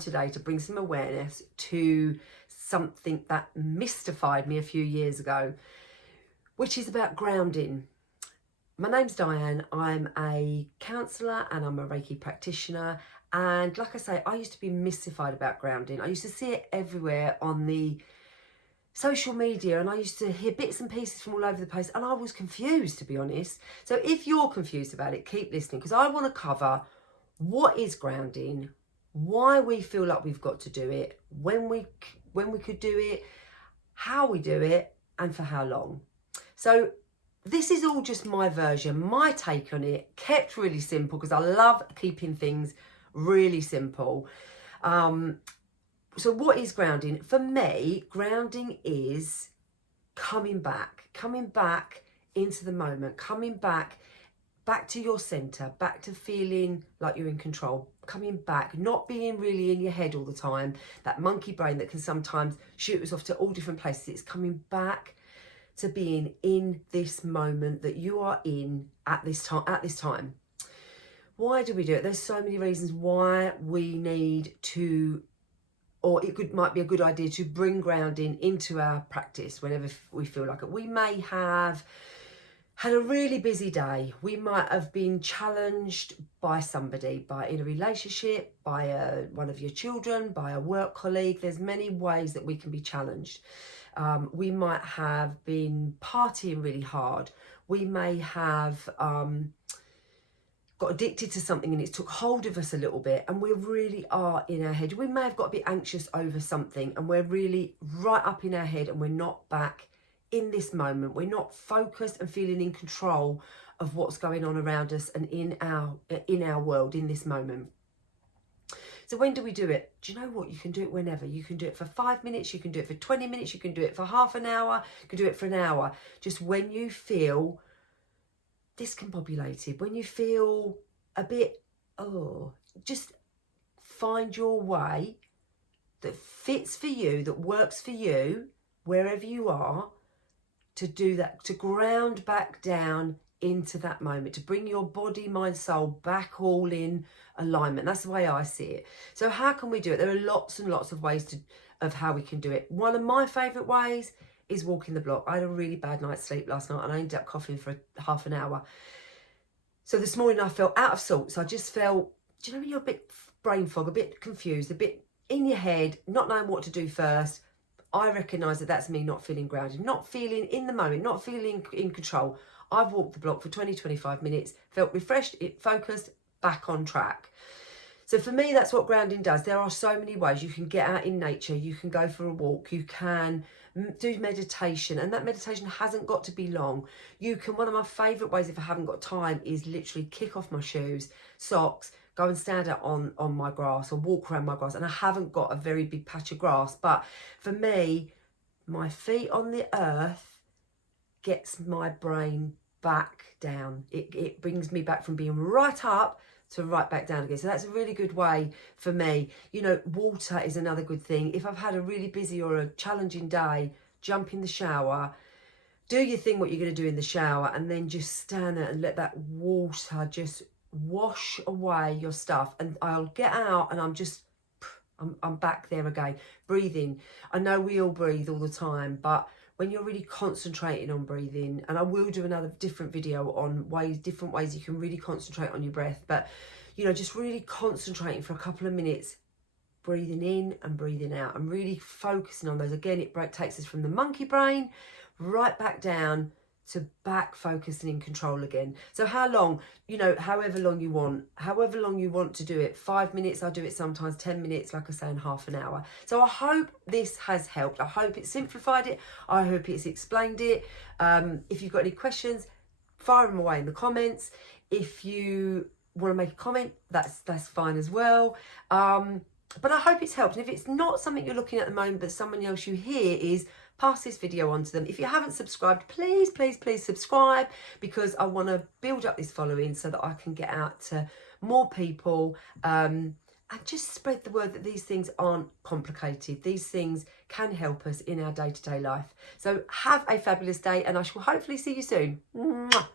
today to bring some awareness to something that mystified me a few years ago, which is about grounding. My name's Diane. I'm a counsellor and I'm a Reiki practitioner. And like I say, I used to be mystified about grounding. I used to see it everywhere on the social media, and I used to hear bits and pieces from all over the place, and I was confused, to be honest. So if you're confused about it, keep listening, because I want to cover what is grounding, why we feel like we've got to do it, when we could do it, how we do it, and for how long. So this is all just my version, my take on it, kept really simple, because I love keeping things really simple. So what is grounding? For me, grounding is coming back into the moment, coming back to your center, back to feeling like you're in control, coming back, not being really in your head all the time, that monkey brain that can sometimes shoot us off to all different places. It's coming back to being in this moment that you are in at this time. Why do we do it? There's so many reasons why we need to, or might be a good idea to bring grounding into our practice whenever we feel like it. We may have had a really busy day. We might have been challenged by somebody, in a relationship, by one of your children, by a work colleague. There's many ways that we can be challenged. We might have been partying really hard. We may have got addicted to something and it's took hold of us a little bit, and we really are in our head. We may have got a bit anxious over something and we're really right up in our head and we're not back in this moment. We're not focused and feeling in control of what's going on around us and in our world in this moment. So when do we do it? Do you know what? You can do it whenever. You can do it for 5 minutes, you can do it for 20 minutes, you can do it for half an hour, you can do it for an hour. Just when you feel discombobulated, when you feel a bit, just find your way that fits for you, that works for you, wherever you are, to do that, to ground back down into that moment, to bring your body, mind, soul back all in alignment. That's the way I see it. So how can we do it? There are lots and lots of ways of how we can do it. One of my favourite ways is walking the block. I had a really bad night's sleep last night and I ended up coughing for half an hour. So this morning I felt out of sorts. I just felt, do you know when you're a bit brain fog, a bit confused, a bit in your head, not knowing what to do first? I recognise that that's me not feeling grounded, not feeling in the moment, not feeling in control. I've walked the block for 20-25 minutes, felt refreshed, focused, back on track. So for me, that's what grounding does. There are so many ways. You can get out in nature, you can go for a walk, you can do meditation, and that meditation hasn't got to be long. You can, one of my favourite ways if I haven't got time is literally kick off my shoes, socks, go and stand out on my grass or walk around my grass. And I haven't got a very big patch of grass, but for me, my feet on the earth gets my brain back down. It brings me back from being right up to right back down again. So that's a really good way for me. You know, water is another good thing. If I've had a really busy or a challenging day, jump in the shower, do your thing, what you're going to do in the shower, and then just stand there and let that water just wash away your stuff. And I'll get out and I'm back there again, breathing. I know we all breathe all the time, but when you're really concentrating on breathing, and I will do another different video on different ways you can really concentrate on your breath, but you know, just really concentrating for a couple of minutes, breathing in and breathing out, and really focusing on those. Again, it takes us from the monkey brain right back down to back focused and in control again. So how long? You know, however long you want to do it. 5 minutes, I do it sometimes, 10 minutes, like I say, in half an hour. So I hope this has helped. I hope it simplified it. I hope it's explained it. If you've got any questions, fire them away in the comments. If you want to make a comment, that's fine as well. But I hope it's helped. And if it's not something you're looking at the moment, but someone else you hear is, pass this video on to them. If you haven't subscribed, please, please, please subscribe, because I want to build up this following so that I can get out to more people and just spread the word that these things aren't complicated. These things can help us in our day-to-day life. So have a fabulous day, and I shall hopefully see you soon. Mwah.